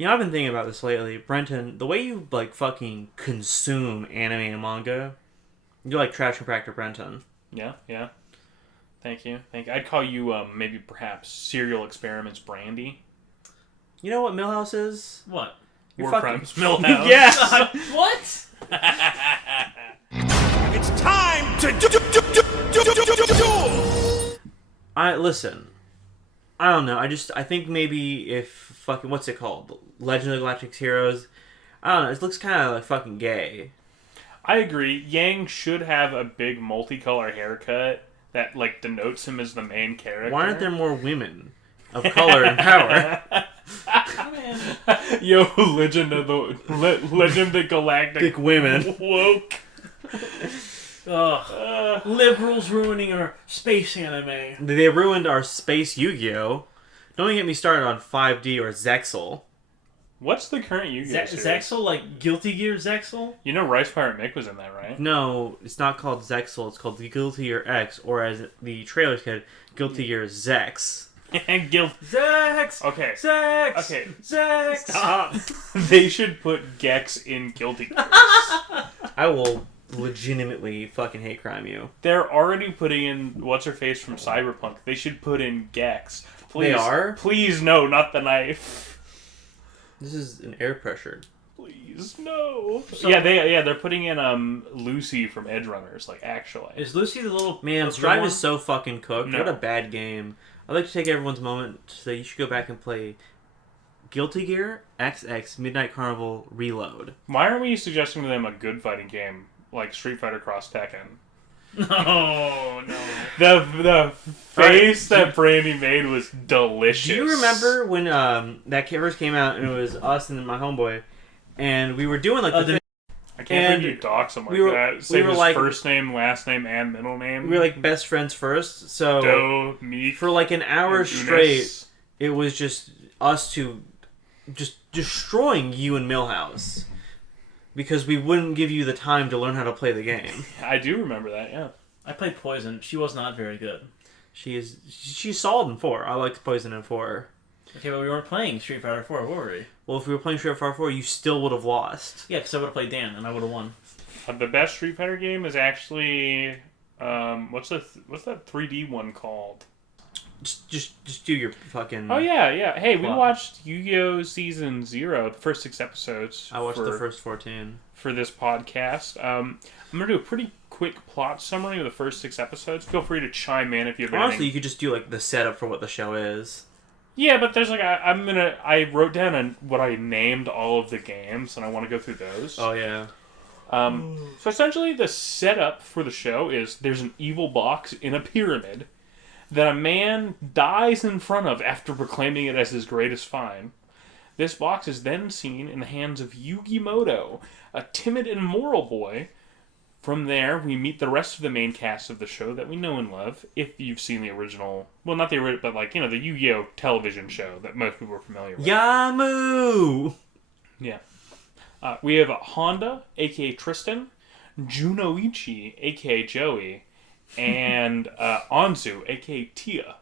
You know, I've been thinking about this lately. Brenton, the way you, like, fucking consume anime and manga, you're like Trash Compactor Brenton. Yeah. Thank you. I'd call you, maybe perhaps Serial Experiments Brandy. You know what Millhouse is? What? You're War fucking... Crimes Millhouse. Yes! What? It's time to Listen. I don't know. I think maybe if fucking... What's it called? Legend of the Galactic Heroes? I don't know. It looks kind of like fucking gay. I agree. Yang should have a big multicolor haircut that, like, denotes him as the main character. Why aren't there more women of color and power? Yo, Legend of Galactic women. Woke. Ugh. Liberals ruining our space anime. They ruined our space Yugioh. Don't even get me started on 5D or Zexal. What's the current Yu-Gi-Oh series? Zexal, like Guilty Gear Zexal? You know Rice Pirate Mick was in that, right? No, it's not called Zexal. It's called Guilty Gear X, or as the trailer said, Guilty Gear Zex. Zex! Okay. Zex! Okay. Zex! Stop. They should put Gex in Guilty Gears. I will legitimately fucking hate crime you. They're already putting in What's-Her-Face from Cyberpunk. They should put in Gex. Please. They are? Please, no, not the knife. This is an air pressure. Please, no. So, they're putting in Lucy from Edge Runners, like, actually. Is Lucy the little... Man, Strive is so fucking cooked. No. What a bad game. I'd like to take everyone's moment to say you should go back and play Guilty Gear XX Midnight Carnival Reload. Why aren't we suggesting to them a good fighting game, like Street Fighter Cross Tekken? No. The face that Brandy made was delicious. Do you remember when that first came out and it was us and my homeboy, and we were doing like the I can't believe you dox him like that. Say his like, first name, last name, and middle name. We were like best friends first, so me for like an hour straight, it was just us two just destroying you and Millhouse. Because we wouldn't give you the time to learn how to play the game. I do remember that, yeah. I played Poison. She was not very good. She's solid in 4. I liked Poison in 4. Okay, but we weren't playing Street Fighter 4, were we? Well, if we were playing Street Fighter 4, you still would have lost. Yeah, because I would have played Dan, and I would have won. The best Street Fighter game is actually... what's that 3D one called? Just do your fucking... Oh, yeah. Hey, we watched Yu-Gi-Oh! Season 0, the first 6 episodes. I watched the first 14. For this podcast. I'm going to do a pretty quick plot summary of the first 6 episodes. Feel free to chime in if you have anything. Honestly, you could just do, like, the setup for what the show is. Yeah, but there's, like, I wrote down what I named all of the games, and I want to go through those. Oh, yeah. So essentially, the setup for the show is there's an evil box in a pyramid that a man dies in front of after proclaiming it as his greatest find. This box is then seen in the hands of Yugimoto, a timid and moral boy. From there, we meet the rest of the main cast of the show that we know and love, if you've seen the original... Well, not the original, but, like, you know, the Yu-Gi-Oh! Television show that most people are familiar with. Yamu! Yeah. We have Honda, a.k.a. Tristan, Junoichi, a.k.a. Joey, and Anzu, a.k.a. Tia.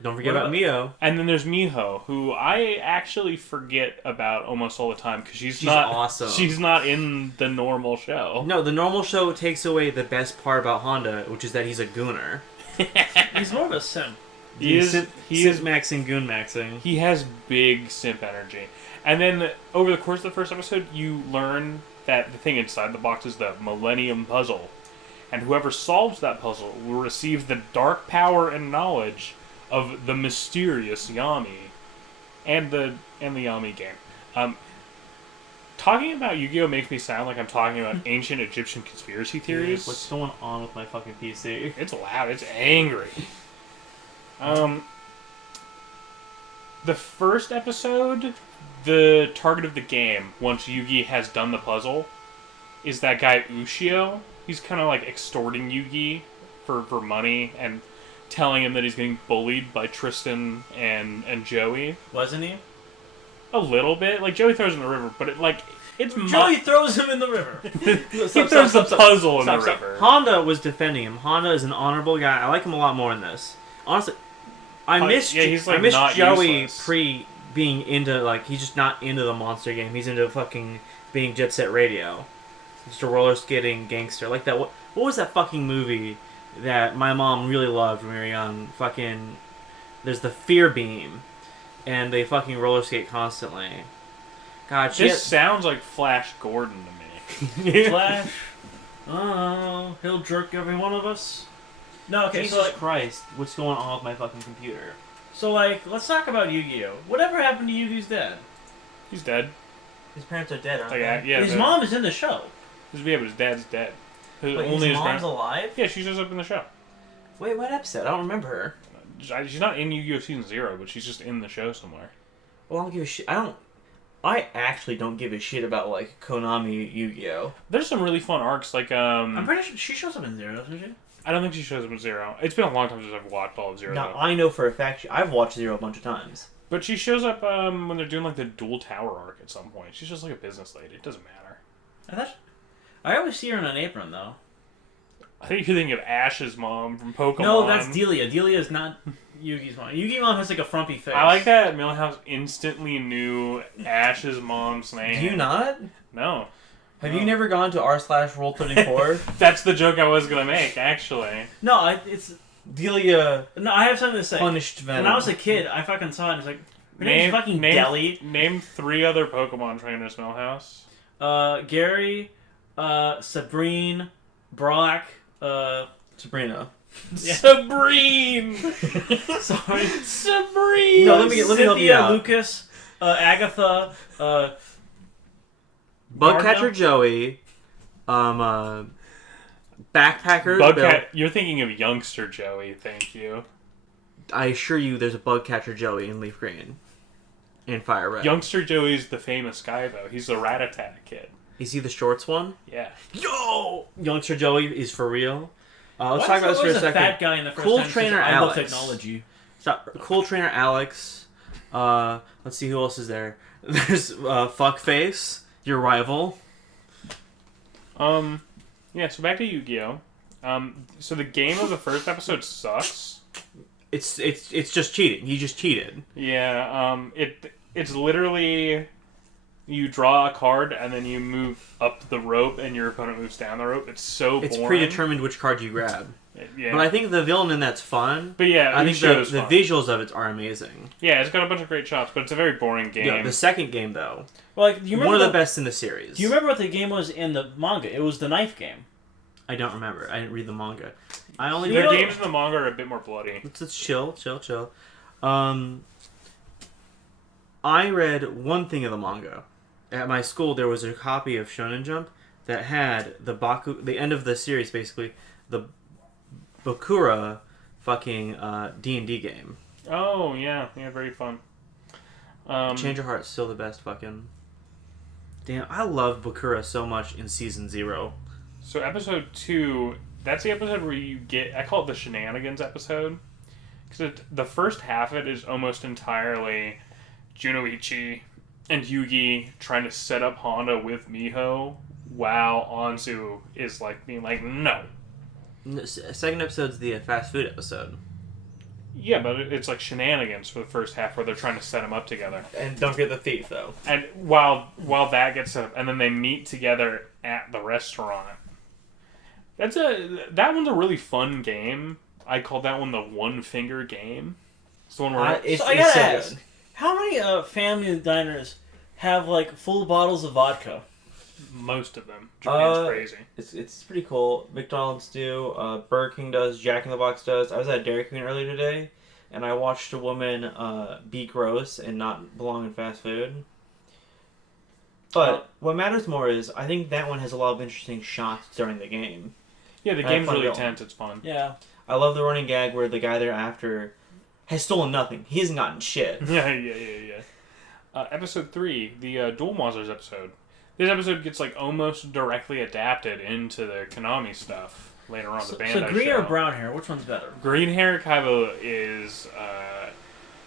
Don't forget about Mio. And then there's Miho, who I actually forget about almost all the time because she's not awesome. She's not in the normal show. No, the normal show takes away the best part about Honda, which is that he's a gooner. He's more of a simp. He is maxing, goon maxing. He has big simp energy. And then over the course of the first episode, you learn that the thing inside the box is the Millennium Puzzle. And whoever solves that puzzle will receive the dark power and knowledge of the mysterious Yami. And the Yami game. Talking about Yu-Gi-Oh! Makes me sound like I'm talking about ancient Egyptian conspiracy theories. Dude, what's going on with my fucking PC? It's loud. It's angry. The first episode, the target of the game, once Yugi has done the puzzle, is that guy Ushio. He's kind of like extorting Yugi for money and telling him that he's getting bullied by Tristan and Joey. Wasn't he? A little bit. Like, Joey throws him in the river, but Joey throws him in the river. He throws the puzzle in the river. Honda was defending him. Honda is an honorable guy. I like him a lot more in this. Honestly, I miss he's like Joey useless. pre being into, like, he's just not into the monster game. He's into fucking being Jet Set Radio. Just a roller skating gangster. Like that, what was that fucking movie that my mom really loved when we were young? Fucking, there's the Fear Beam, and they fucking roller skate constantly. God, This sounds like Flash Gordon to me. Flash. Oh, he'll jerk every one of us. No, okay, Jesus so like, Christ, what's going on with my fucking computer? so like, let's talk about Yu-Gi-Oh. Whatever happened to Yu-Gi's dad? He's dead. His parents are dead, aren't Like, they? yeah, His mom is in the show. but his dad's dead. Wait, Only his mom's grand- alive? Yeah, she shows up in the show. Wait, what episode? I don't remember her. She's not in Yu-Gi-Oh! Season 0, but she's just in the show somewhere. Well, I don't give a shit. I actually don't give a shit about, like, Konami Yu-Gi-Oh! There's some really fun arcs, like, I'm pretty sure she shows up in Zero, doesn't she? I don't think she shows up in 0. It's been a long time since I've watched all of 0, Now, though. I know for a fact, I've watched Zero a bunch of times. But she shows up when they're doing, like, the Dual Tower arc at some point. She's just like a business lady. It doesn't matter. I always see her in an apron, though. I think you're thinking of Ash's mom from Pokemon. No, that's Delia. Delia is not Yugi's mom. Yugi's mom has like a frumpy face. I like that Millhouse instantly knew Ash's mom's name. Do you not? No. Have you never gone to r/Roll34? That's the joke I was going to make, actually. No, it's... Delia No, I have something to say. punished Venom. When I was a kid, I fucking saw it and it's like, her name's fucking Deli. Name 3 other Pokemon trainers, Millhouse. Gary, Sabrine, Brock, Sabrina. Yeah. Sabrine! sorry. Sabrine! No, let me help you Cynthia, out. Lucas, Agatha, Bugcatcher Dardo? Joey, Backpacker Bill. Bugcat, you're thinking of Youngster Joey, thank you. I assure you there's a Bugcatcher Joey in Leaf Green. In Fire Red. Youngster Joey's the famous guy, though. He's the Rat-a-tat kid. Is he the shorts one? Yeah. Yo! Youngster Joey is for real. Let's Why talk about this for a was second. fat guy in the first Cool time trainer I love Alex. technology. Stop. Cool trainer Alex. Let's see who else is there. There's Fuckface, your rival. Yeah, so back to Yu-Gi-Oh! So the game of the first episode sucks. It's just cheating. He just cheated. Yeah, it's literally you draw a card and then you move up the rope and your opponent moves down the rope. It's so boring. It's predetermined which card you grab. Yeah. But I think the villain in that's fun. But yeah, I think Yugioh's the fun. visuals of it are amazing. Yeah, it's got a bunch of great shots, but it's a very boring game. Yeah, the second game though, Well, like, do you remember one of the best in the series. Do you remember what the game was in the manga? It was the knife game. I don't remember. I didn't read the manga. I only Their read. games in the manga are a bit more bloody. Let's chill. I read one thing of the manga. At my school, there was a copy of Shonen Jump that had the end of the series, basically, the Bakura fucking D&D game. Oh, yeah, very fun. Change Your Heart's still the best fucking... Damn, I love Bakura so much in Season 0. So episode 2, that's the episode where you get, I call it the shenanigans episode. Because the first half of it is almost entirely Junoichi and Yugi trying to set up Honda with Miho, while Anzu is like being like, no. Second episode's the fast food episode. Yeah, but it's like shenanigans for the first half where they're trying to set them up together. And don't forget the thief, though. And while that gets set up, and then they meet together at the restaurant. That one's a really fun game. I call that one the one finger game. It's the one where I gotta ask, how many family diners have like full bottles of vodka? most of them. Japan's crazy. It's pretty cool. McDonald's do. Burger King does. Jack in the Box does. I was at Dairy Queen earlier today, and I watched a woman be gross and not belong in fast food. But what matters more is I think that one has a lot of interesting shots during the game. Yeah, the game's really intense. It's fun. Yeah. I love the running gag where the guy thereafter has stolen nothing. He hasn't gotten shit. Yeah. Episode 3, the Duel Monsters episode. This episode gets like almost directly adapted into the Konami stuff later on. The Bandai So green show. or brown hair, which one's better? Green hair Kaiba is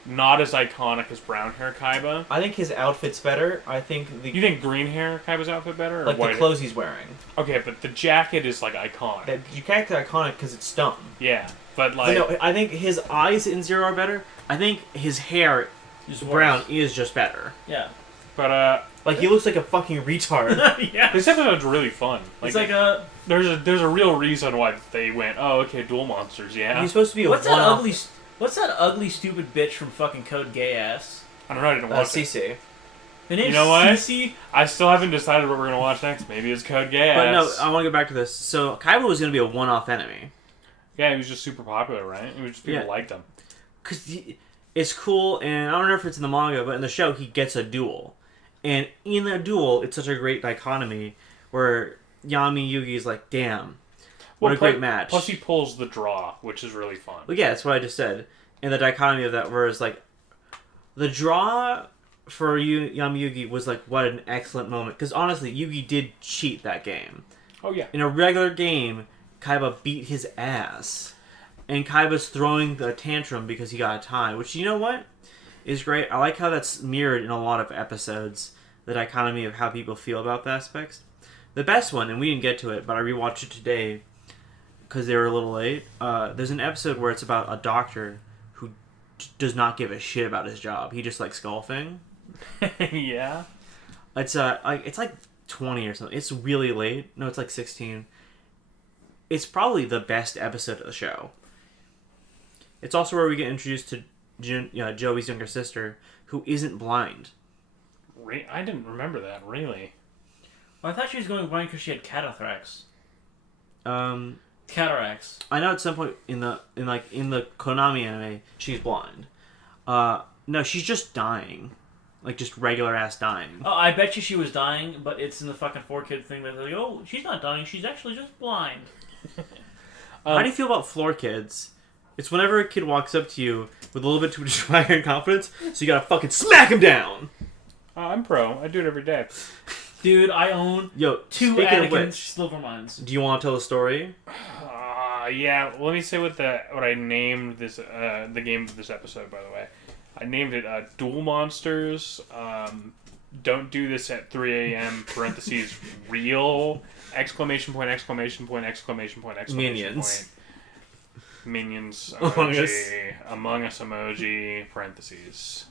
not as iconic as brown hair Kaiba. I think his outfit's better. I think You think green hair Kaiba's outfit better? Or like white the clothes he's wearing. Okay, but the jacket is like iconic. That you can't get iconic because it's dumb. Yeah, but like But no, I think his eyes in Zero are better. I think his hair Just Brown worse. is just better. Yeah. But Like, he looks like a fucking retard. Yeah. this episode's really fun. It's like a. There's a real reason why they went. Oh, okay, dual monsters. Yeah. He's supposed to be a What's that one-off. ugly? What's that ugly stupid bitch from fucking Code Gay Ass? I don't know. I didn't watch it. CC. Her name's You know what? Cece. I still haven't decided what we're gonna watch next. Maybe it's Code Gas. But no, I want to go back to this. So, Kaiba was going to be a one-off enemy. Yeah, he was just super popular, right? It was just people Yeah. liked him. Because it's cool, and I don't know if it's in the manga, but in the show, he gets a duel. And in the duel, it's such a great dichotomy where Yami Yugi's like, damn, what a great match. Plus, he pulls the draw, which is really fun. Well, yeah, that's what I just said. And the dichotomy of that, whereas, like, the draw for Yami Yugi was, like, what an excellent moment. Because, honestly, Yugi did cheat that game. Oh yeah. In a regular game, Kaiba beat his ass. And Kaiba's throwing the tantrum because he got a tie, which, you know what, is great. I like how that's mirrored in a lot of episodes, the dichotomy of how people feel about the aspects. The best one, and we didn't get to it, but I rewatched it today because they were a little late. There's an episode where it's about a doctor who does not give a shit about his job. He just likes golfing. Yeah. It's like 20 or something. It's really late. No, it's like 16. It's probably the best episode of the show. It's also where we get introduced to Joey's younger sister, who isn't blind. I didn't remember that, really. Well, I thought she was going blind because she had cataracts. Um, Cataracts. I know at some point in the Konami anime, she's blind. No, she's just dying, like just regular ass dying. Oh, I bet you she was dying, but it's in the fucking 4-kid thing that they're like, oh, she's not dying, she's actually just blind. How do you feel about floor kids? It's whenever a kid walks up to you with a little bit too much fire and confidence, so you gotta fucking smack him down. I'm pro. I do it every day. Dude, I own Yo, 2 speaking of Anakin which, Silvermines. do you want to tell the story? Yeah. Let me say what I named this the game of this episode. By the way, I named it Dual Monsters. Don't do this at 3 a.m. Parentheses real exclamation point exclamation point exclamation point exclamation Minions. point. Minions Among Us. emoji, Among Us emoji, parentheses.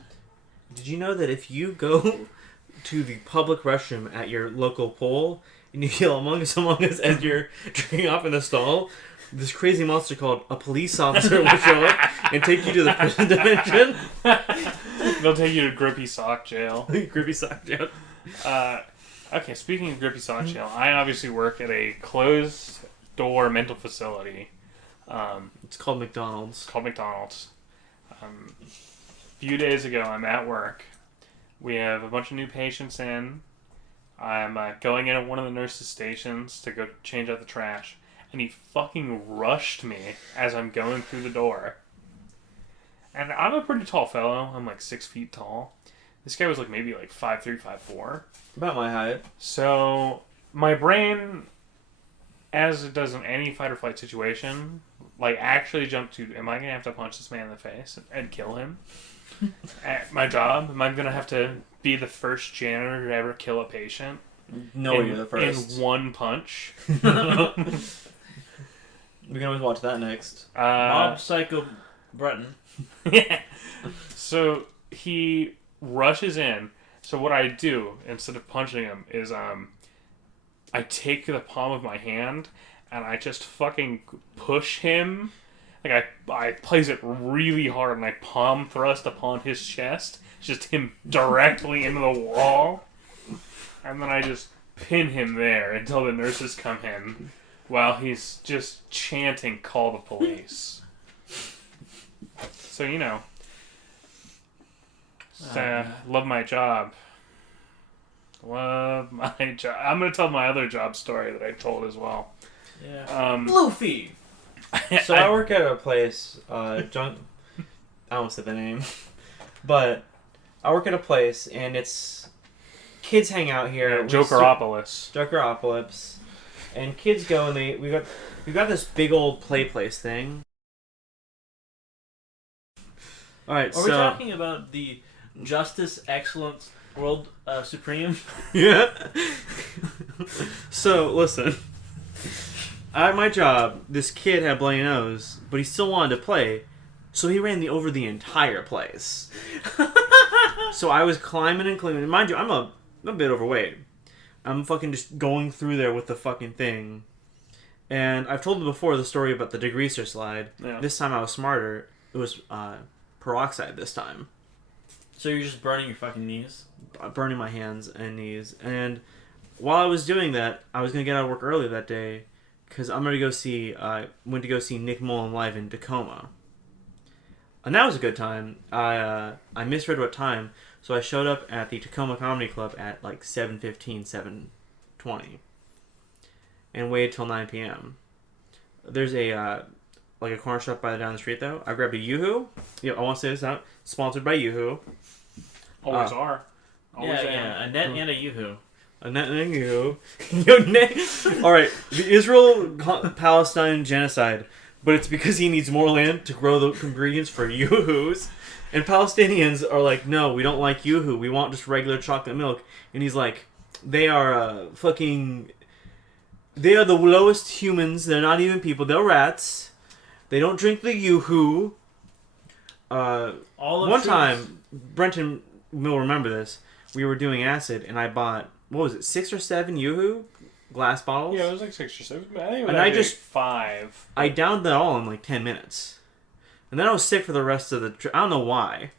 Did you know that if you go to the public restroom at your local pool and you yell Among Us as you're drinking off in the stall, this crazy monster called a police officer will show up and take you to the prison dimension? They'll take you to Grippy Sock Jail. Grippy sock jail. Okay, speaking of Grippy Sock Jail, I obviously work at a closed-door mental facility. It's called McDonald's. Called McDonald's. A few days ago, I'm at work. We have a bunch of new patients in. I'm going in at one of the nurses' stations to go change out the trash. And he fucking rushed me as I'm going through the door. And I'm a pretty tall fellow. I'm like 6 feet tall. This guy was like maybe like 5'3", 5'4". About my height. So my brain, as it does in any fight or flight situation, like actually jumped to, am I going to have to punch this man in the face and kill him? At my job, am I going to have to be the first janitor to ever kill a patient? No, you're the first. In one punch. We can always watch that next. Mob Psycho Breton. Yeah. So he rushes in. So what I do, instead of punching him, is I take the palm of my hand and I just fucking push him. Like I place it really hard and I palm thrust upon his chest. Just him directly into the wall. And then I just pin him there until the nurses come in while he's just chanting, "Call the police." So, you know. Love my job. Love my job. I'm going to tell my other job story that I told as well. Yeah. Luffy! So I work at a place, I won't say the name, but I work at a place and it's kids hang out here. Jokeropolis. And kids go and we got this big old play place thing. All right, Are we talking about the Justice Excellence World Supreme? Yeah. So listen. At my job, this kid had a bloody nose, but he still wanted to play, so he ran over the entire place. So I was climbing and climbing. And mind you, I'm a bit overweight. I'm fucking just going through there with the fucking thing. And I've told before the story about the degreaser slide. Yeah. This time I was smarter. It was peroxide this time. So you're just burning your fucking knees? Burning my hands and knees. And while I was doing that, I was going to get out of work early that day because I'm going to go see, went to go see Nick Mullen live in Tacoma. And that was a good time. I misread what time, so I showed up at the Tacoma Comedy Club at like 7:15, 7:20, and waited till 9 p.m. There's a like a corner shop down the street though. I grabbed a Yoo-hoo. Yeah, I want to say this out. Sponsored by Yoo-hoo. Always are. Always Yeah, a net and a Yoo-hoo. A net and a Yoo-hoo. Yo, Nick. All right, the Israel-Palestine genocide. But it's because he needs more land to grow the ingredients for Yoo-hoos. And Palestinians are like, no, we don't like Yoo-hoo. We want just regular chocolate milk. And he's like, they are they are the lowest humans. They're not even people. They're rats. They don't drink the Yoo-hoo. One time, Brenton will remember this. We were doing acid, and I bought, what was it, 6 or 7 Yoo-hoo glass bottles? Yeah, it was like 6 or 7. I think it was And I just 5. I downed that all in like 10 minutes. And then I was sick for the rest of the trip. I don't know why.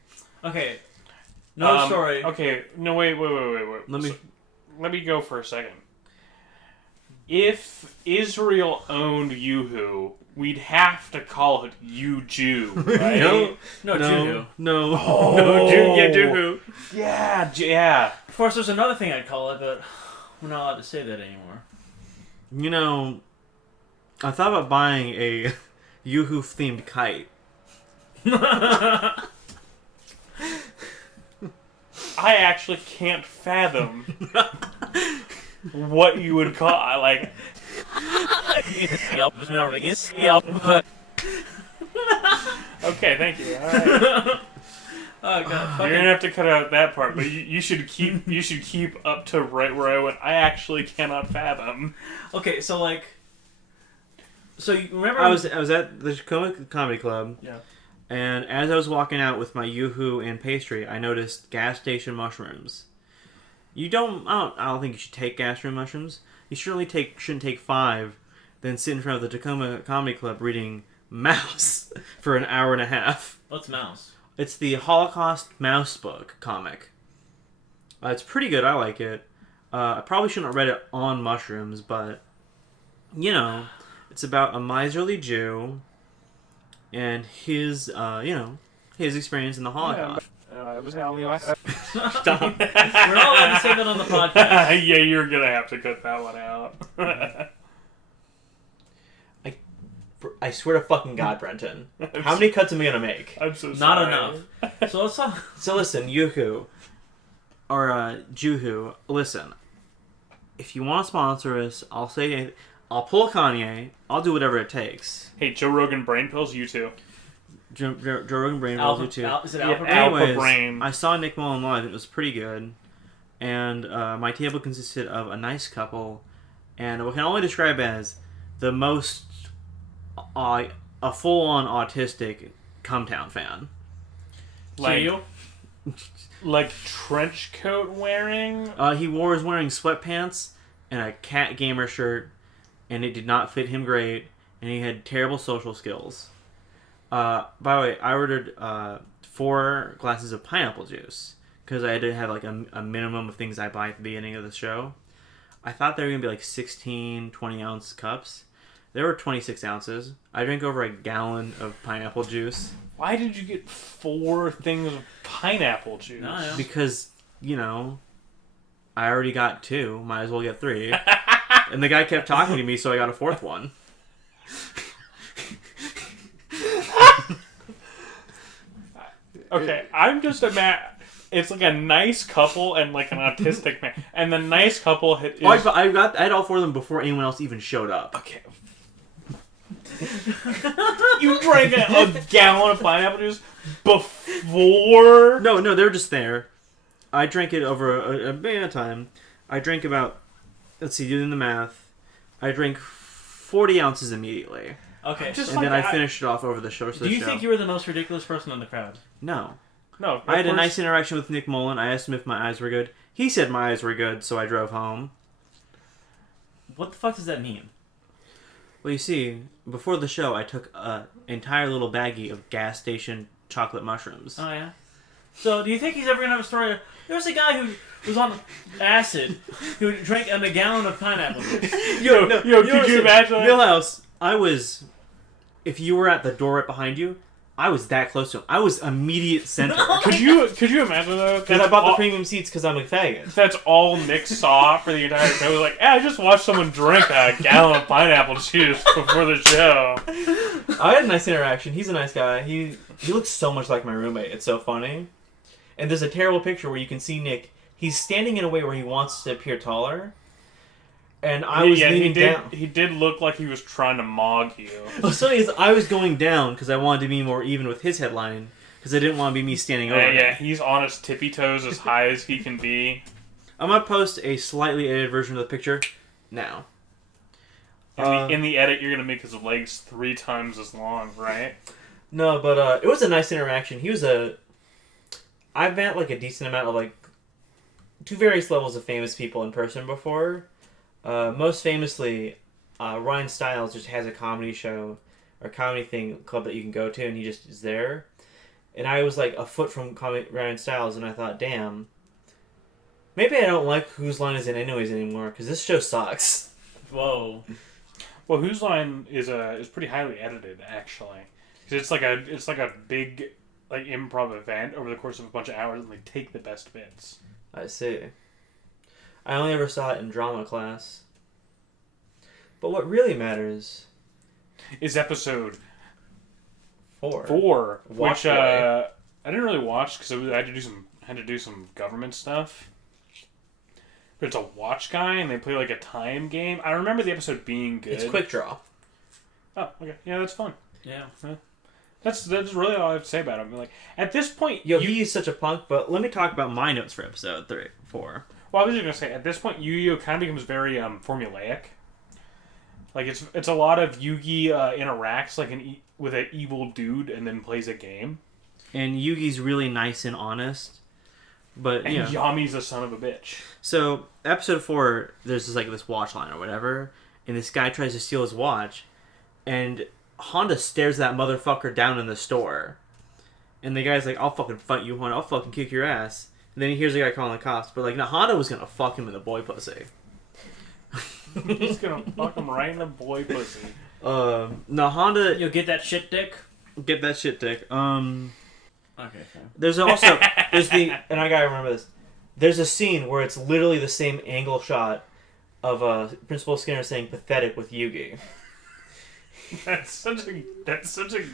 Okay. No story. Okay, no, wait. Let me go for a second. If Israel owned Yoo-hoo, we'd have to call it Yugioh, right? No, Juhu. No. Oh. No, Juhu. Yeah. Of course, there's another thing I'd call it, but we're not allowed to say that anymore. You know, I thought about buying a Yoo-hoo themed kite. I actually can't fathom what you would call like. Okay, thank you. All right. Oh god, You're gonna have to cut out that part, but you should keep up to right where I went. I actually cannot fathom. Okay, so you remember I was at the Tacoma Comedy Club. Yeah. And as I was walking out with my Yoo-hoo and pastry, I noticed gas station mushrooms. I don't think you should take gas station mushrooms. You shouldn't take 5, then sit in front of the Tacoma Comedy Club reading Mouse for an hour and a half. What's Mouse? It's the Holocaust Mouse book comic. It's pretty good. I like it. I probably shouldn't have read it on mushrooms, but you know, it's about a miserly Jew and his experience in the Holocaust. It was how Stop. We're not allowed to say that on the podcast. Yeah, you're gonna have to cut that one out. I swear to fucking God, Brenton. How many cuts am I gonna make? I'm so Not sorry. enough. So let's talk. So listen, Yoo-hoo or Juhu, listen. If you want to sponsor us, I'll pull a Kanye. I'll do whatever it takes. Hey, Joe Rogan Brain Pills, you too. Joe Rogan Brain Pills, you too. Is it Alpha? Anyways, Brain. I saw Nick Mullen live. It was pretty good. And my table consisted of a nice couple and what can only describe as the most a full-on autistic Cumtown fan. Like trench coat wearing? He was wearing sweatpants and a cat gamer shirt, and it did not fit him great, and he had terrible social skills. By the way, I ordered 4 glasses of pineapple juice because I had to have like a minimum of things I buy at the beginning of the show. I thought they were going to be like 16, 20-ounce cups. There were 26 ounces. I drank over a gallon of pineapple juice. Why did you get 4 things of pineapple juice? No. Because, I already got 2. Might as well get 3. And the guy kept talking to me, so I got a 4th one. Okay, I'm just it's like a nice couple and like an autistic man. And the nice couple is... I had all 4 of them before anyone else even showed up. Okay. You drank a gallon of pineapple juice before? No, they were just there. I drank it over a bit of time. I drank about, let's see, doing the math. I drank 40 ounces immediately. Okay. And then I finished it off over the show. Do you think you were the most ridiculous person in the crowd? No. No, I had a nice interaction with Nick Mullen. I asked him if my eyes were good. He said my eyes were good, so I drove home. What the fuck does that mean? Well, you see, before the show, I took an entire little baggie of gas station chocolate mushrooms. Oh, yeah? So, do you think he's ever going to have a story? There was a guy who was on acid who drank a gallon of pineapple juice. Could you imagine that? Millhouse, I was... If you were at the door right behind you, I was that close to him. I was immediate center. Could you imagine that? Because I bought the premium seats because I'm a faggot. That's all Nick saw for the entire show. He was like, I just watched someone drink a gallon of pineapple juice before the show. I had a nice interaction. He's a nice guy. He looks so much like my roommate. It's so funny. And there's a terrible picture where you can see Nick. He's standing in a way where he wants to appear taller. And I was leaning down. He did look like he was trying to mog you. What's funny is I was going down because I wanted to be more even with his headline because I didn't want to be me standing over him. Yeah, he's on his tippy toes as high as he can be. I'm going to post a slightly edited version of the picture now. In the edit, you're going to make his legs 3 times as long, right? No, but it was a nice interaction. I've met like a decent amount of like to various levels of famous people in person before. Most famously, Ryan Stiles just has a comedy show or comedy club that you can go to, and he just is there. And I was like a foot from Ryan Stiles, and I thought, damn, maybe I don't like Whose Line Is It Anyways anymore because this show sucks. Whoa. Well, Whose Line is pretty highly edited actually, because it's like a big like improv event over the course of a bunch of hours, and they take the best bits. I see. I only ever saw it in drama class. But what really matters is episode 4. Which I didn't really watch because I had to do some government stuff. But it's a watch guy, and they play like a time game. I remember the episode being good. It's quick draw. Oh, okay, yeah, that's fun. Yeah. That's really all I have to say about him. Like at this point, he's such a punk. But let me talk about my notes for episode 4. Well, I was just gonna say at this point, Yugioh kind of becomes very formulaic. Like it's a lot of Yugi interacts like with an evil dude and then plays a game. And Yugi's really nice and honest, but and Yami's a son of a bitch. So episode 4, there's this watch line or whatever, and this guy tries to steal his watch, and Honda stares that motherfucker down in the store, and the guy's like, "I'll fucking fight you, Honda. I'll fucking kick your ass." And then he hears the guy calling the cops, but like, no, Honda was gonna fuck him in the boy pussy. He's gonna fuck him right in the boy pussy. No, Honda. You'll get that shit dick. Get that shit dick. Okay. Fine. There's and I gotta remember this. There's a scene where it's literally the same angle shot of Principal Skinner saying "pathetic" with Yugi. That's such a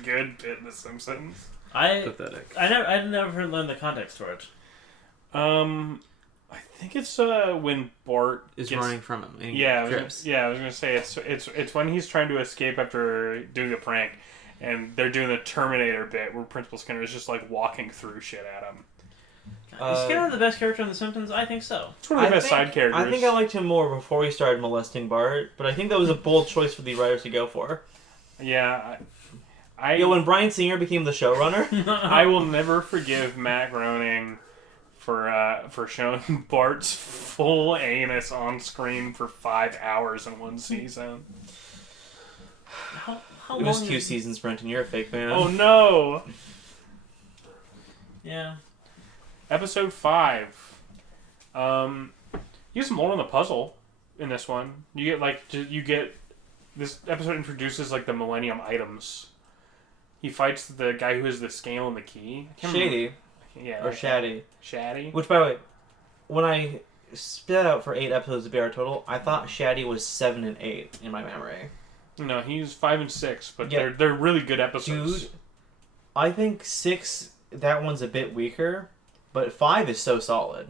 good bit in The Simpsons. Pathetic. I never learned the context for it. I think it's when Bart is running from him. And I was gonna say it's when he's trying to escape after doing a prank, and they're doing the Terminator bit where Principal Skinner is just like walking through shit at him. Is Skinner the best character in The Simpsons? I think so. It's one of the best side characters. I think I liked him more before he started molesting Bart, but I think that was a bold choice for the writers to go for. Yeah, when Bryan Singer became the showrunner, I will never forgive Matt Groening for showing Bart's full anus on screen for 5 hours in one season. How it was 2 seasons, Brenton. You're a fake fan. Oh no. Yeah. Episode 5. Use more on the puzzle in this one. You get this episode introduces like the Millennium items. He fights the guy who has the scale and the key. Shady. Yeah. Or Shaddy. Shaddy. Which, by the way, when I spit out for 8 episodes of BR Total, I thought Shaddy was 7 and 8 in my memory. No, he's 5 and 6, but they're really good episodes. Dude, I think 6, that one's a bit weaker, but 5 is so solid.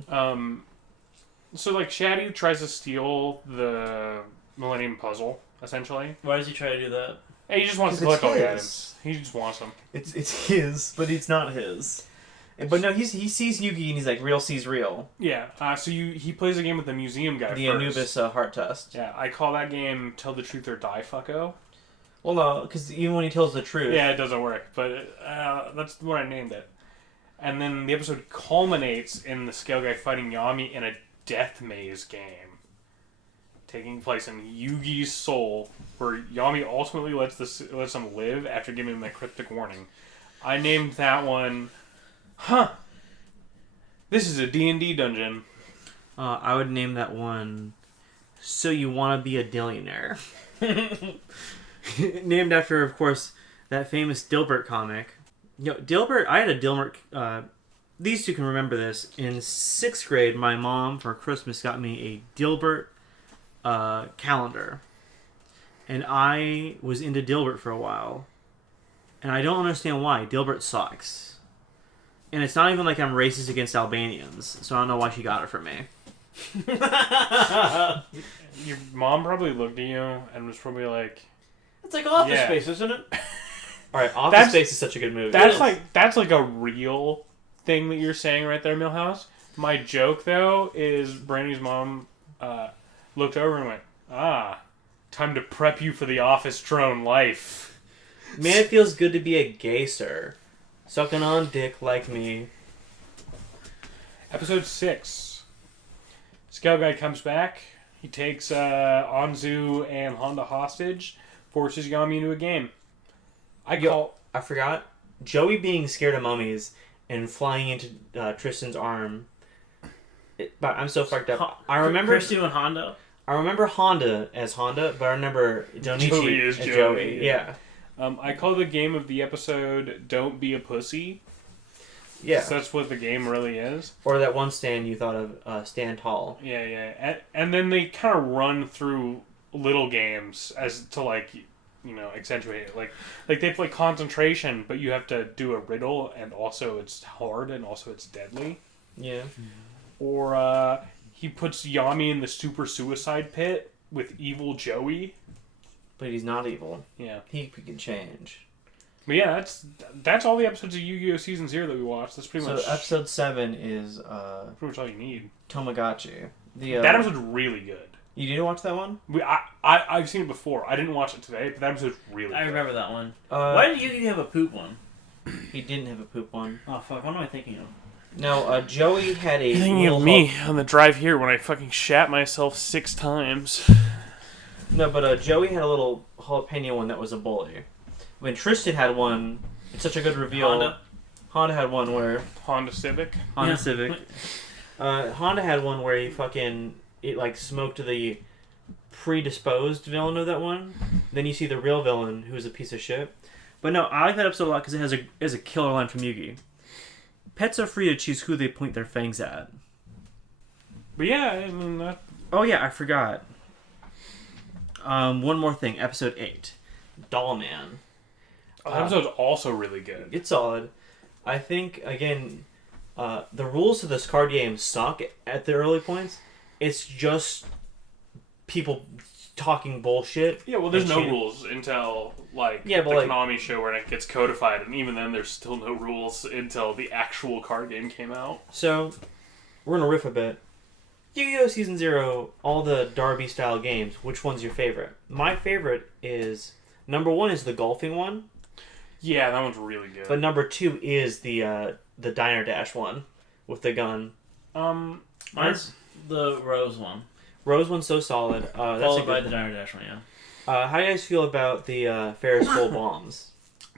So like Shaddy tries to steal the Millennium Puzzle, essentially. Why does he try to do that? Hey, he just wants to collect all the items. He just wants them. It's his, but it's not his. But no, he sees Yugi and he's like, real sees real. Yeah, so he plays a game with the museum guy the first. Anubis heart test. Yeah, I call that game Tell the Truth or Die Fucko. Well, no, because even when he tells the truth... Yeah, it doesn't work, but that's what I named it. And then the episode culminates in the Scale Guy fighting Yami in a death maze game, taking place in Yugi's soul, where Yami ultimately lets him live after giving him a cryptic warning. I named that one, this is a D&D dungeon. I would name that one, So You Want to Be a Dillionaire. Named after, of course, that famous Dilbert comic. Dilbert, I had a Dilbert, these two can remember this. In 6th grade, my mom, for Christmas, got me a Dilbert calendar. And I was into Dilbert for a while. And I don't understand why. Dilbert sucks. And it's not even like I'm racist against Albanians, so I don't know why she got it for me. Your mom probably looked at you and was probably like... It's like Office Yeah. Space, isn't it? Alright, Office Space is such a good movie. That's like a real thing that you're saying right there, Millhouse. My joke, though, is Brandy's mom looked over and went, time to prep you for the office drone life. Man, it feels good to be a gay sir. Sucking on dick like me. Episode 6. Scale Guy comes back. He takes Anzu and Honda hostage, forces Yami into a game. I forgot. Joey being scared of mummies and flying into Tristan's arm. But I'm so fucked up. I remember Christy and Honda. I remember Honda as Honda, but I remember Joey Jonichi as as Joey, Joey. yeah. Yeah. I call the game of the episode Don't Be a Pussy. Yeah. So that's what the game really is. Or that one stand you thought of, Stand Tall. Yeah. And then they kind of run through little games as to, like, you know, accentuate it. Like they play concentration, but you have to do a riddle, and also it's hard, and also it's deadly. Yeah. Or he puts Yami in the super suicide pit with evil Joey. But he's not evil. Yeah. He can change. But yeah, that's all the episodes of Yu-Gi-Oh! Season 0 that we watched. That's pretty much... So episode 7 is pretty much all you need. Tamagotchi. That episode's really good. You did watch that one? I've seen it before. I didn't watch it today, but that episode's really good. I remember that one. Why did you have a poop one? He didn't have a poop one. Oh, fuck. What am I thinking of? No, Joey had a... You're thinking of me on the drive here when I fucking shat myself 6 times. No, but Joey had a little jalapeno one that was a bully. When Tristan had one, it's such a good reveal. Honda had one where... Honda Civic. Civic. Honda had one where it smoked the predisposed villain of that one. Then you see the real villain, who's a piece of shit. But no, I like that episode a lot because it has a killer line from Yugi. Pets are free to choose who they point their fangs at. But yeah, I mean that... Oh yeah, I forgot. One more thing. Episode 8. Doll Man. Oh, that episode's also really good. It's solid. I think, again, the rules of this card game suck at the early points. It's just people talking bullshit. Yeah, well, there's no rules until, the Konami show where it gets codified, and even then there's still no rules until the actual card game came out. So, we're going to riff a bit. Yu-Gi-Oh! Season 0, all the Derby-style games, which one's your favorite? My favorite is... Number 1 is the golfing one. Yeah, that one's really good. But number 2 is the Diner Dash one with the gun. Mine's the Rose one. Rose one's so solid. Followed by the Diner Dash one, yeah. How do you guys feel about the Ferris Bull bombs?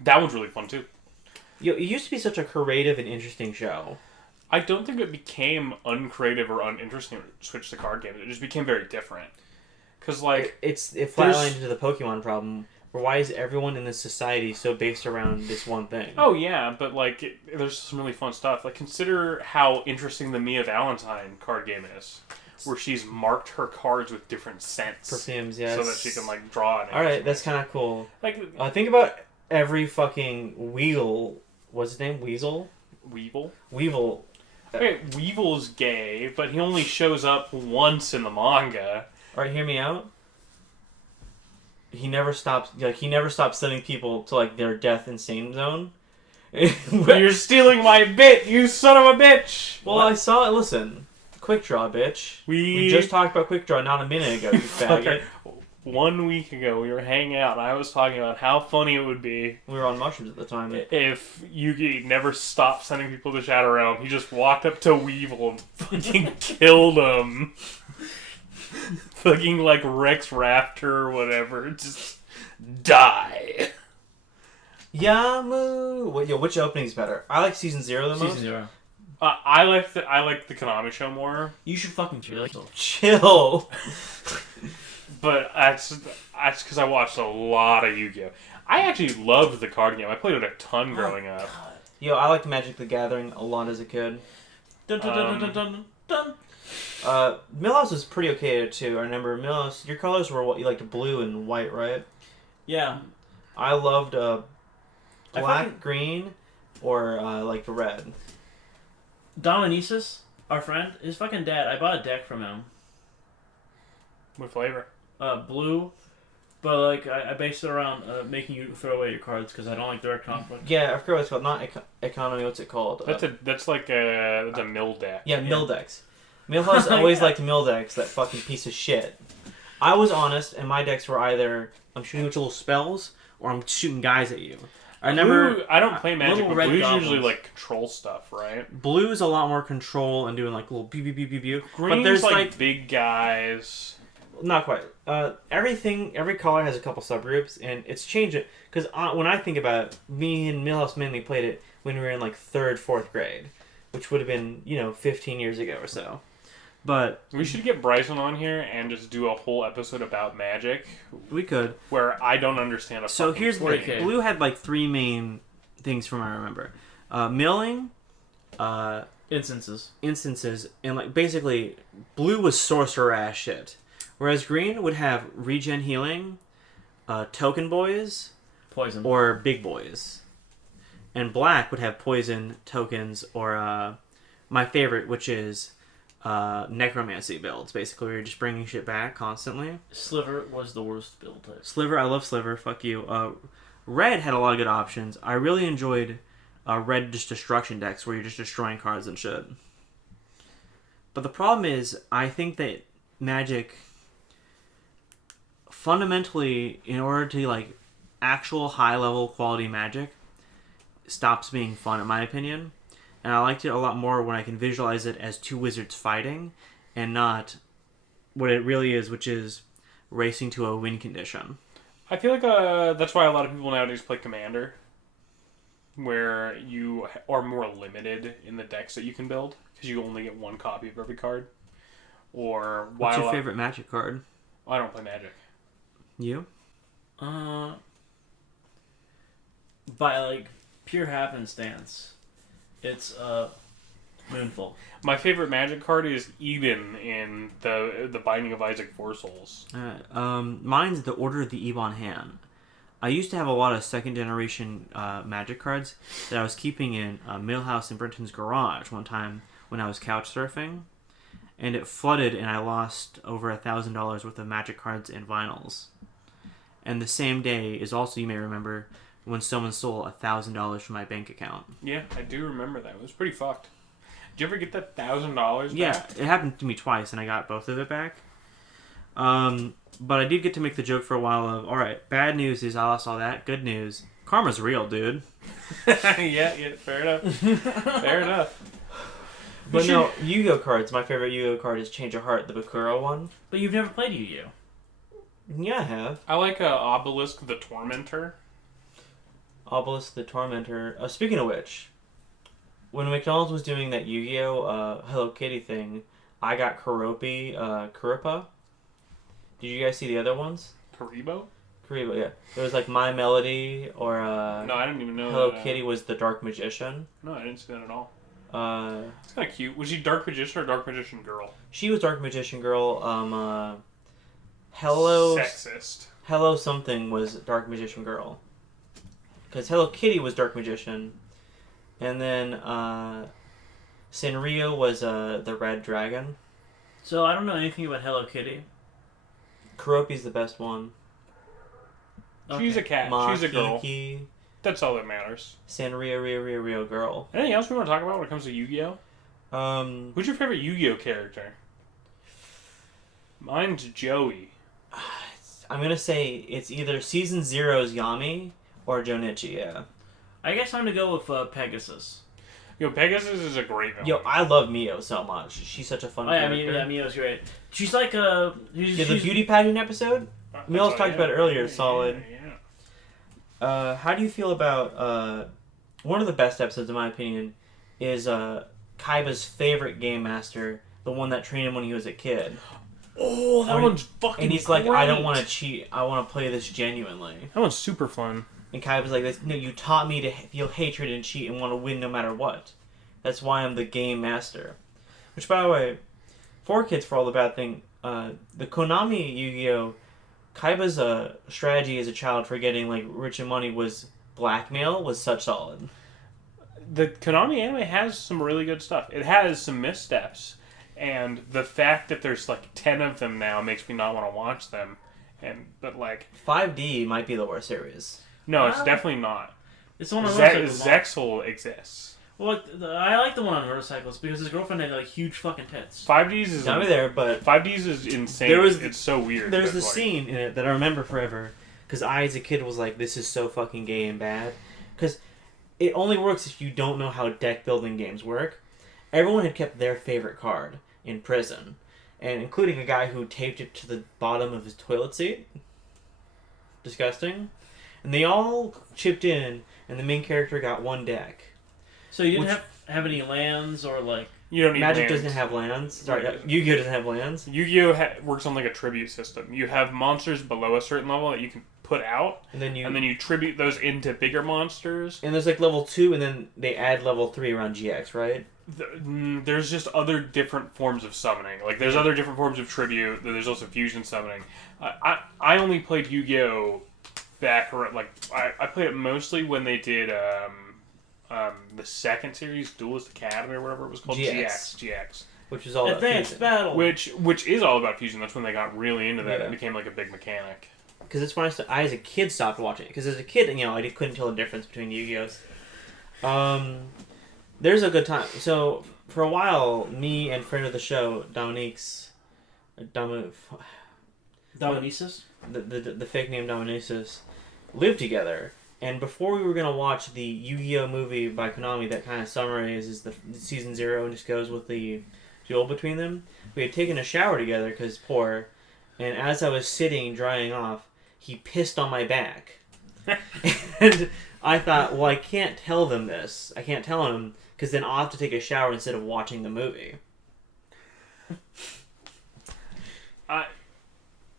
That one's really fun, too. It used to be such a creative and interesting show. I don't think it became uncreative or uninteresting when it switched to card games. It just became very different. Because, it flatlined into the Pokemon problem. Why is everyone in this society so based around this one thing? Oh, yeah, but, there's some really fun stuff. Consider how interesting the Mia Valentine card game is, where she's marked her cards with different scents. Perfumes, yeah. So that she can, draw it. Alright, that's kind of cool. Think about every fucking Weevil. What's his name? Weasel? Weevil? Weevil. Okay, Weevil's gay, but he only shows up once in the manga. Alright, hear me out. He never stops. He never stops sending people to their death insane zone. You're stealing my bit, you son of a bitch! Well, I saw it. Listen, Quick Draw, bitch. We just talked about Quick Draw not a minute ago. You faggot. 1 week ago, we were hanging out, and I was talking about how funny it would be We were on mushrooms at the time. if Yugi never stopped sending people to Shadow Realm. He just walked up to Weevil and fucking killed him. Fucking like Rex Raptor or whatever. Just die. Yamu! Which opening's better? I like Season 0 the most. Season 0. I like the Konami show more, You should fucking chill. Chill! but that's because I watched a lot of Yu-Gi-Oh! I actually loved the card game. I played it a ton growing up. Yo, I liked Magic the Gathering a lot as a kid. Dun, dun, dun, dun, dun, dun, dun. Millhouse was pretty okay too. I remember Millhouse, your colors were what you liked, blue and white, right? Yeah. I loved I black, fucking- green, or like red. Dominicis, our friend, his fucking dad, I bought a deck from him. What flavor? Blue. But, like, I based it around making you throw away your cards because I don't like direct conflict. Yeah, I forgot what it's called. Not economy. What's it called? That's like a mill deck. Yeah, mill decks. Millhouse always liked mill decks. That fucking piece of shit. I was honest, and my decks were either I'm shooting with little spells or I'm shooting guys at you. I remember. Blue, I don't play Magic, Little but red Blue's goblins. usually like control stuff, right? Blue is a lot more control and doing like little pew pew pew pew pew. Green's But there's like big guys. Not quite. Every color has a couple subgroups, and it's changing. Because when I think about it, me and Millhouse mainly played it when we were in like 3rd, 4th grade, which would have been 15 years ago or so. But We should get Bryson on here and just do a whole episode about Magic, we could. where I don't understand a So fucking here's the thing. thing. Blue had like 3 main things from what I remember: milling, Instances. instances, and like basically, blue was sorcerer ass shit. Whereas green would have regen healing, token boys, Poison. or big boys. And black would have poison, tokens, or my favorite, which is necromancy builds, basically, where you're just bringing shit back constantly. Sliver was the worst build type. Sliver, I love Sliver, fuck you. Red had a lot of good options. I really enjoyed red just destruction decks, where you're just destroying cards and shit. But the problem is, I think that Magic, fundamentally, in order to like actual high level quality Magic, stops being fun in my opinion. And I liked it a lot more when I can visualize it as 2 wizards fighting and not what it really is, which is racing to a win condition. I feel like that's why a lot of people nowadays play Commander, where you are more limited in the decks that you can build because you only get 1 copy of every card. Or What's your favorite Magic card? I don't play Magic. You? By like pure happenstance, it's Moonfall. My favorite Magic card is Eden in the Binding of Isaac Four Souls. Mine's the Order of the Ebon Hand. I used to have a lot of 2nd generation Magic cards that I was keeping in Millhouse in Brenton's garage one time when I was couch surfing, and it flooded and I lost over $1,000 worth of Magic cards and vinyls. And the same day is also, you may remember, when someone stole $1,000 from my bank account. Yeah, I do remember that. It was pretty fucked. Did you ever get that $1,000 back? Yeah, it happened to me twice, and I got both of it back. But I did get to make the joke for a while of, alright, bad news is I lost all that. Good news, karma's real, dude. yeah, fair enough. Fair enough. But no, Yu-Gi-Oh cards. My favorite Yu-Gi-Oh card is Change of Heart, the Bakura one. But you've never played Yu-Gi-Oh! Yeah, I have. I like Obelisk the Tormentor. Obelisk the Tormentor. Speaking of which, when McDonald's was doing that Yu-Gi-Oh Hello Kitty thing, I got Kurupa. Did you guys see the other ones? Karibo? Karibo, yeah. There was like My Melody, or No, I didn't even know Hello that. Kitty was the Dark Magician. No, I didn't see that at all. Uh, It's kind of cute. Was she Dark Magician or Dark Magician Girl? she was Dark Magician Girl. Hello Sexist. Hello something was Dark Magician Girl. Because Hello Kitty was Dark Magician. And then Sanrio was the Red Dragon. So I don't know anything about Hello Kitty. Kuropi's the best one. She's a cat. She's a girl. Mahiki, That's all that matters. Sanrio, Rio Girl. Anything else we want to talk about when it comes to Yu-Gi-Oh? Who's your favorite Yu-Gi-Oh character? Mine's Joey. I'm gonna say it's either season 0's Yami or Jonichi. Yeah. I guess I'm gonna go with Pegasus. Yo, Pegasus is a great villain. Yo, I love Mio so much. She's such a fun Oh yeah, character. Mio's great. She's like Yeah, the beauty pageant episode. We also talked about it earlier. Solid. Yeah. How do you feel about one of the best episodes, in my opinion, is Kaiba's favorite game master, the one that trained him when he was a kid. Oh, that one's fucking And he's great. like, I don't want to cheat. I want to play this genuinely. That one's super fun. And Kaiba's like, no, you taught me to feel hatred and cheat and want to win no matter what. That's why I'm the game master. Which, by the way, 4Kids for all the bad thing, the Konami Yu-Gi-Oh! Kaiba's strategy as a child for getting like rich and money was blackmail was such solid. The Konami anime has some really good stuff. It has some missteps, and the fact that there's like 10 of them now makes me not want to watch them. But like 5D might be the worst series. no, it's definitely not. It's the one on motorcycles. Zexal exists. Well, I like the one on motorcycles because his girlfriend had like huge fucking tits. 5Ds is Got me there, but 5Ds is insane. It's so weird. there's but, a scene in it that I remember forever because I, as a kid, was like, "This is so fucking gay and bad." Because it only works if you don't know how deck building games work. Everyone had kept their favorite card in prison, and including a guy who taped it to the bottom of his toilet seat. Disgusting. And they all chipped in, and the main character got one deck. So you didn't have any lands or like... You don't need Magic lands. doesn't have lands. Sorry, Right. Yu-Gi-Oh doesn't have lands. Yu-Gi-Oh works on like a tribute system. You have monsters below a certain level that you can put out, And then you tribute those into bigger monsters. And there's like level 2, and then they add level 3 around GX, right? There's just other different forms of summoning. Like there's other different forms of tribute. There's also fusion summoning. I only played Yu-Gi-Oh back around, like I played it mostly when they did the second series, Duelist Academy or whatever it was called. GX. Which is all about Advanced fusion. Battle. Which is all about fusion. That's when they got really into that. Yeah. It became like a big mechanic. Because it's when I as a kid stopped watching it. Because as a kid, I couldn't tell the difference between Yu-Gi-Ohs. There's a good time. So for a while, me and friend of the show, Dominique's, Dominicis? the fake name Dominicis, lived together. And before we were gonna watch the Yu-Gi-Oh movie by Konami that kind of summarizes the season 0 and just goes with the duel between them, we had taken a shower together because poor. And as I was sitting drying off, he pissed on my back. And I thought, well, I can't tell them this. I can't tell him because then I'll have to take a shower instead of watching the movie. I'm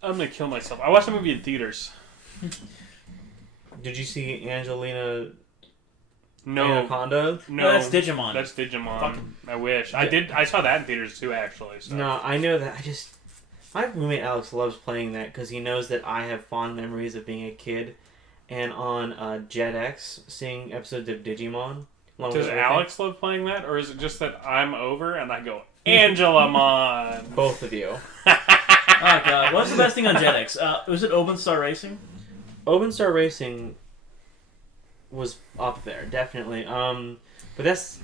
gonna kill myself. I watched the movie in theaters. Did you see Angelina No, Anaconda? No, that's Digimon. That's Digimon. Fucking- I wish I did. I saw that in theaters too, actually. So. No, I know that. My roommate Alex loves playing that because he knows that I have fond memories of being a kid, and on Jetix seeing episodes of Digimon. along Does with Alex love playing that, or is it just that I'm over and I go Angelamon? everything. Both of you. Oh god, what's the best thing on Jetix? Was it Open Star Racing? Open Star Racing was up there, definitely. But that's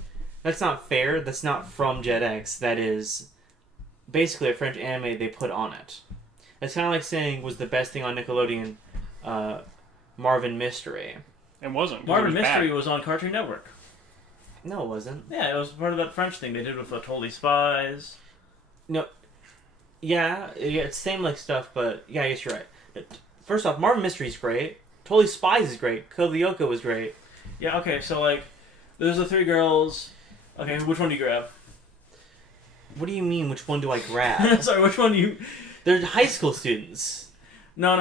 not fair. That's not from Jetix. That is basically a French anime they put on it. It's kind of like saying was the best thing on Nickelodeon, Marvin Mystery. It wasn't. 'cause Marvin it was Mystery bad. was on Cartoon Network. No, it wasn't. Yeah, it was part of that French thing they did with Totally Spies. Yeah, it's same like stuff, but yeah, I guess you're right. First off, Marvin Mystery's great. Totally Spies is great. Code Lyoko was great. Yeah, okay, so like, there's the 3 girls. Okay, which one do you grab? What do you mean? Which one do I grab? Sorry, which one do you... They're high school students. No.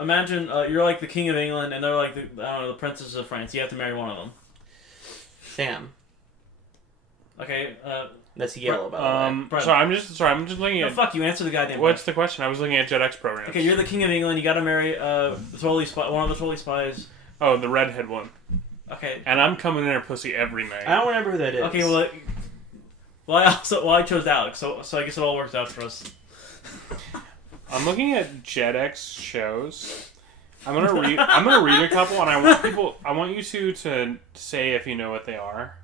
Imagine you're like the King of England, and they're like the Princess of France. You have to marry one of them. Sam. Okay. That's yellow, by the way. Brett. I'm just looking No, at. fuck you. Answer the goddamn. What's the question? I was looking at Jetix programs. Okay, you're the King of England. You got to marry one of the Totally Spies. Oh, the redhead one. Okay. And I'm coming in her pussy every night. I don't remember who that is. Okay. Well, I chose Alex, so I guess it all works out for us. I'm looking at Jetix shows. I'm gonna read a couple, and I want you two to say if you know what they are.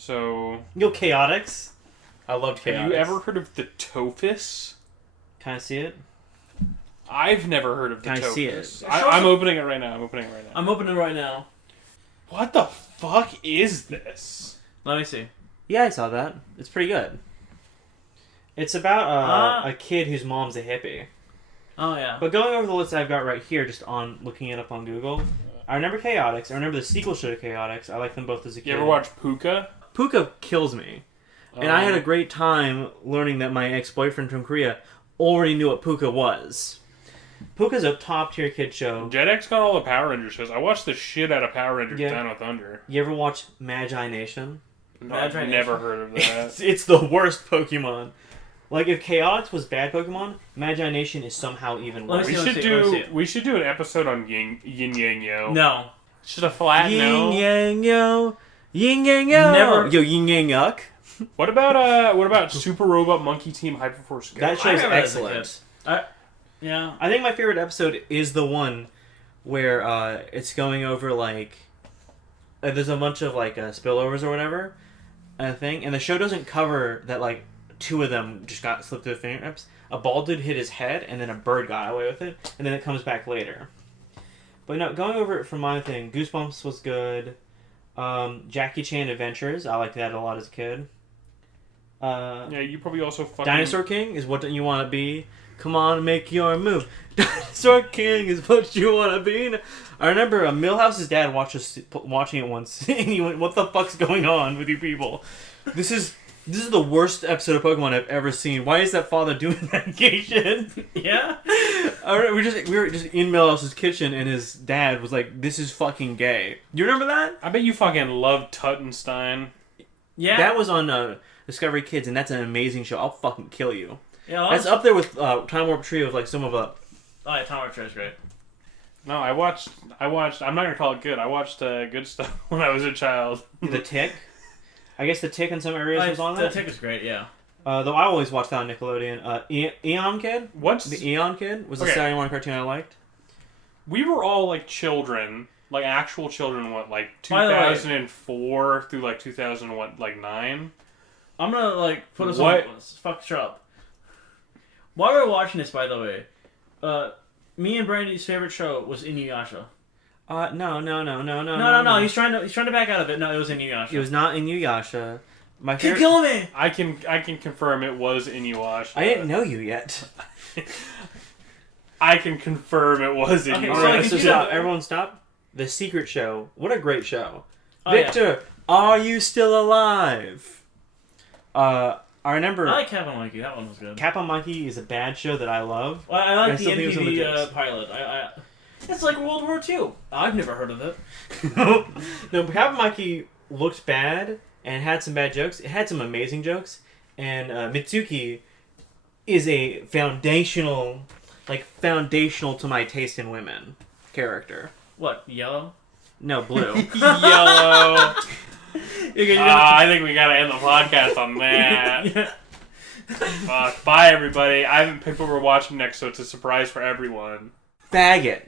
So, Yo, Chaotix. I loved Chaotix. have you ever heard of the Tophus? Kind of see it? I've never heard of the Can I see Tokus. it? I'm opening it right now. I'm opening it right now. What the fuck is this? Let me see. Yeah, I saw that. It's pretty good. It's about a kid whose mom's a hippie. Oh, yeah. But going over the list I've got right here, just on looking it up on Google, I remember Chaotix. I remember the sequel show to Chaotix. I like them both as a kid. You ever watch Puka? Puka kills me. And I had a great time learning that my ex-boyfriend from Korea already knew what Puka was. Puka's a top-tier kid show. Jetix got all the Power Rangers shows. I watched the shit out of Power Rangers Down with Thunder. You ever watch Magi Nation? No, I've never heard of that. It's the worst Pokemon. Like, if Chaotix was bad Pokemon, Magi Nation is somehow even worse. We should do an episode on Yin Yang Yo. No. Should a flat no? Yin Yang Yo. Yin Yang Yo. Never. Yo, Yin Yang Yuck. What about Super Robot Monkey Team Hyperforce Go? That show's excellent. Yeah. I think my favorite episode is the one where it's going over, like, there's a bunch of, like, spillovers or whatever, and the show doesn't cover that, like, two of them just got slipped through the fingertips. A ball dude hit his head, and then a bird got away with it, and then it comes back later. But no, going over it from my thing, Goosebumps was good. Jackie Chan Adventures, I liked that a lot as a kid. Yeah, you probably also fucking... Dinosaur King is what you want to be. Come on, make your move. Dinosaur King is what you want to be. I remember Millhouse's dad watching it once, and he went, "What the fuck's going on with you people? This is the worst episode of Pokemon I've ever seen. Why is that father doing that gay shit?" Yeah? We were just in Millhouse's kitchen, and his dad was like, "This is fucking gay." You remember that? I bet you fucking love Tuttenstein. Yeah. That was on Discovery Kids, and that's an amazing show. I'll fucking kill you. Yeah, That's up there with Time Warp Trio of, like, some of Oh, yeah, Time Warp Trio is great. No, I watched, I'm not going to call it good. I watched good stuff when I was a child. The Tick. I guess The Tick in some areas was on The that. Tick is great, yeah. Though I always watched that on Nickelodeon. Eon Kid? What's... The Eon Kid was a Okay. Saturday morning cartoon I liked. We were all, like, children, like, actual children, what, like, By the way- 2004 through, like, 2001, like, 9? I'm gonna, like, put us What? on... Fuck, shut up. While we were watching this, by the way, me and Brandy's favorite show was Inuyasha. No. No. He's trying to back out of it. No, it was Inuyasha. It was not Inuyasha. My Keep favorite... killing me! I can confirm it was Inuyasha. I didn't know you yet. I can confirm it was Inuyasha. Okay, Alright, so so you stop. know- Everyone stop. The Secret Show. What a great show. Oh, yeah. Victor, are you still alive? I remember... I like Captain Monkey. That one was good. Kappa Monkey is a bad show that I love. Well, I like I the still think it was on the MTV disc. pilot. It's like World War II. I've never heard of it. No, Kappa Monkey looked bad and had some bad jokes. It had some amazing jokes. And Mitsuki is a foundational to my taste in women character. What, yellow? No, blue. Yellow. I think we gotta end the podcast on that. Yeah. Fuck. Bye, everybody. I haven't picked what we're watching next, so it's a surprise for everyone. Faggot.